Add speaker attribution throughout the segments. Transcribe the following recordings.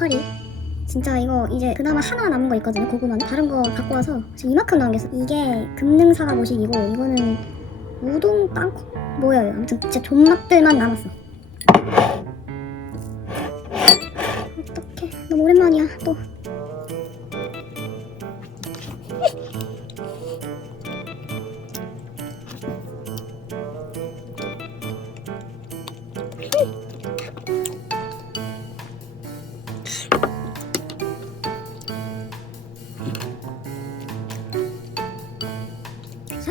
Speaker 1: 베이커리 진짜 이거 이제 그나마 하나 남은 거 있거든요 고구마는. 다른 거 갖고 와서 지금 이만큼 남겼어. 이게 금능사과 모식이고 이거는 우동 땅콩? 뭐예요? 아무튼 진짜 존맛들만 남았어. 어떡해. 너무 오랜만이야 또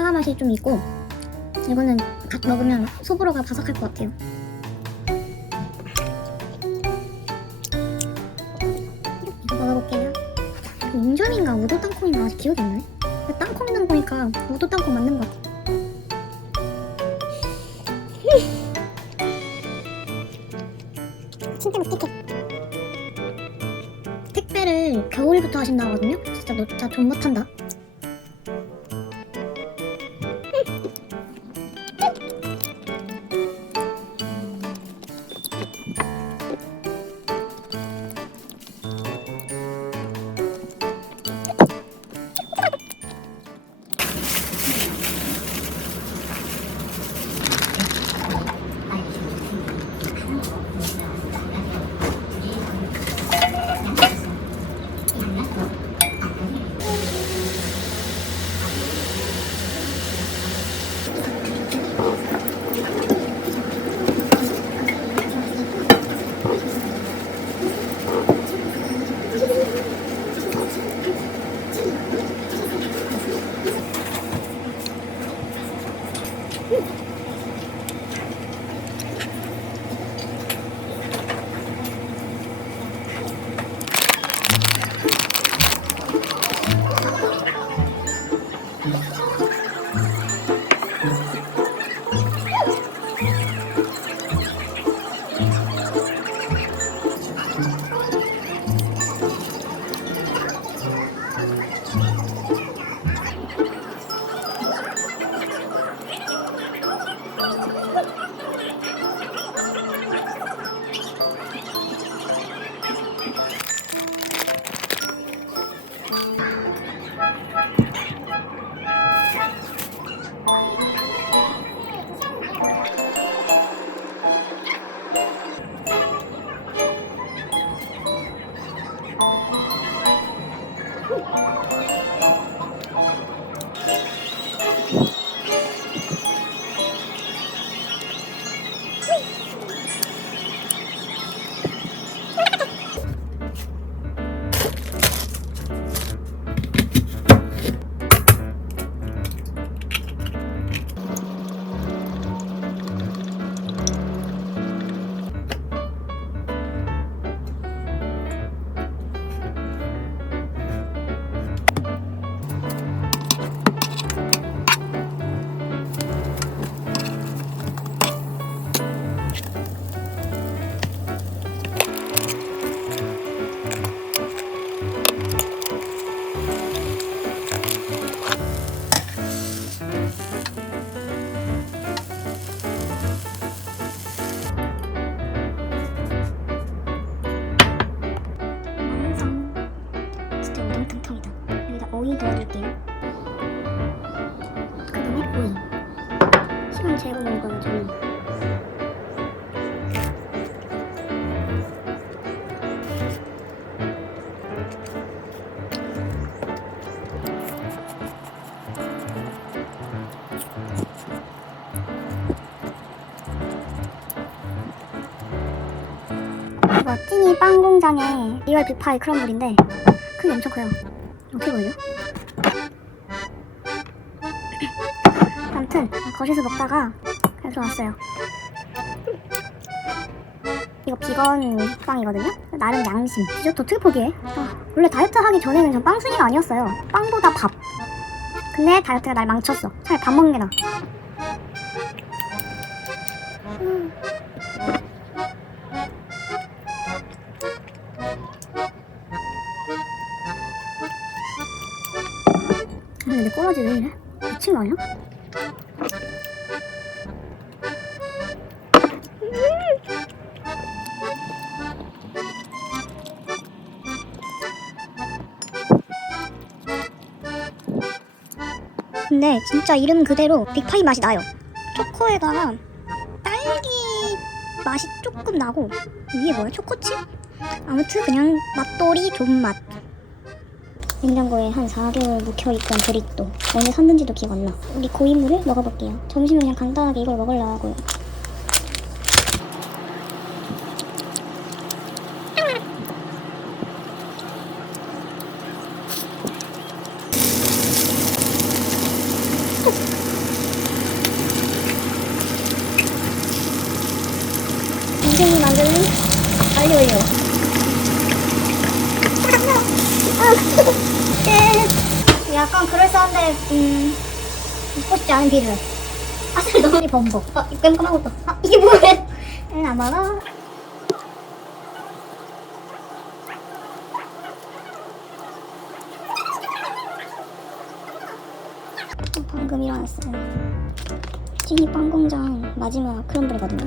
Speaker 1: 사과 맛이 좀 있고 이거는 갓 먹으면 소보로가 바삭할 것 같아요. 이거 먹어볼게요. 인절인가 우도 땅콩인가 아직 기억이 안 나네. 땅콩 있는 거니까 우도 땅콩 맞는 것 같아. 진짜 맛있겠다. 택배를 겨울부터 하신다 하거든요. 진짜 너 진짜 존맛한다. 공장의 리얼 빅파이 크럼블인데 크기 엄청 커요. 어떻게 보여요? 아무튼 거실에서 먹다가 그냥 들어왔어요. 이거 비건 빵이거든요. 나름 양심. 디저트 어떻게 포기해? 아, 원래 다이어트 하기 전에는 전 빵순이가 아니었어요. 빵보다 밥. 근데 다이어트가 날 망쳤어. 차라리 밥 먹는 게 나아. 음. 아니 근데 꼬마지 왜 이래? 미친 거 아니야? 근데 진짜 이름 그대로 빅파이 맛이 나요. 초코에다가 딸기 맛이 조금 나고 이게 뭐야 초코칩? 아무튼 그냥 맛돌이 존맛. 냉장고에 한 4개월 묵혀있던 브리또 언제 샀는지도 기억 안 나. 우리 고인물을 먹어볼게요. 점심에 그냥 간단하게 이걸 먹으려고요. 선생님이 만드는 알리올리오. 예. 약간 그럴싸한데, 음, 싶지 않은 비주얼. 아싸리 너무 범벅. 아, 이거 깜깜한 것도. 아, 이게 뭐야? 응, 안 먹어. 방금 일어났어요. 찌니빵 공장 마지막 크럼블이거든요.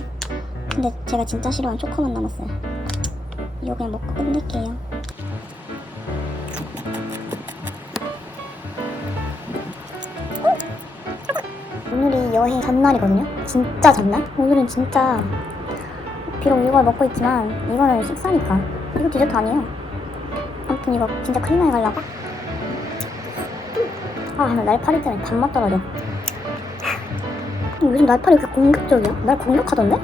Speaker 1: 근데 제가 진짜 싫어하는 초코만 남았어요. 이거 그냥 먹고 끝낼게요. 여행 전날이거든요. 진짜 전날? 오늘은 진짜 비록 이걸 먹고 있지만 이거는 식사니까 이거 디저트 아니에요. 아무튼 이거 진짜 큰일 나게 가려고. 아, 나 날파리 때문에 밥맛 떨어져. 요즘 날파리 왜 이렇게 공격적이야? 날 공격하던데?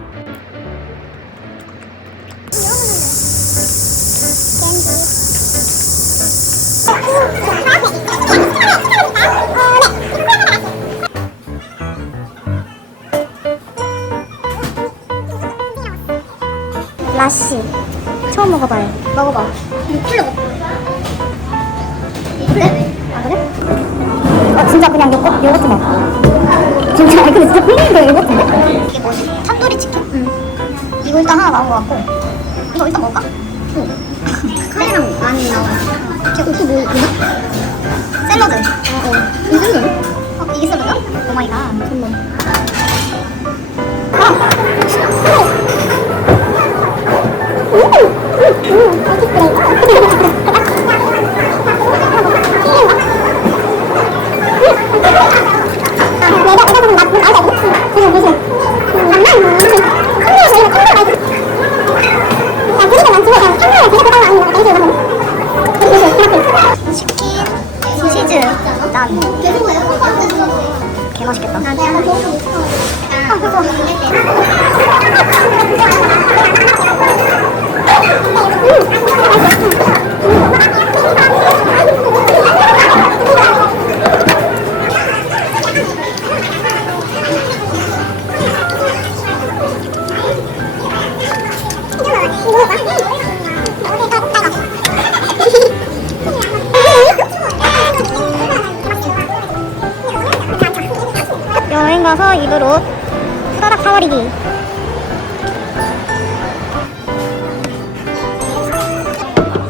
Speaker 1: 라씨 처음 먹어봐요 먹어봐 이거 풀려 그래? 아 그래? 어 진짜 그냥 요거, 요거트 먹어 진짜 근데 진짜 풀리는 거 요거트인데? 이게 뭐지? 탄도리 치킨? 응 이거 일단 하나 나온 거 같고 이거 일단 먹을까? 응 카레랑 많이 나온 이게 또 뭐, 뭐야? 샐러드 어, 어. 이게 샐러드? 어 이게 샐러드야? 오마이갓 잠깐만 가서 입으로 후다닥 사버리기.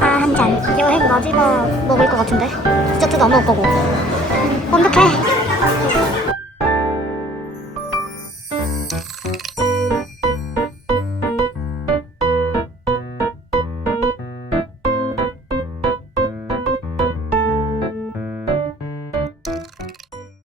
Speaker 1: 아, 한 잔. 여행 마지막 먹을 것 같은데. 디저트도 안 거고. 완벽해.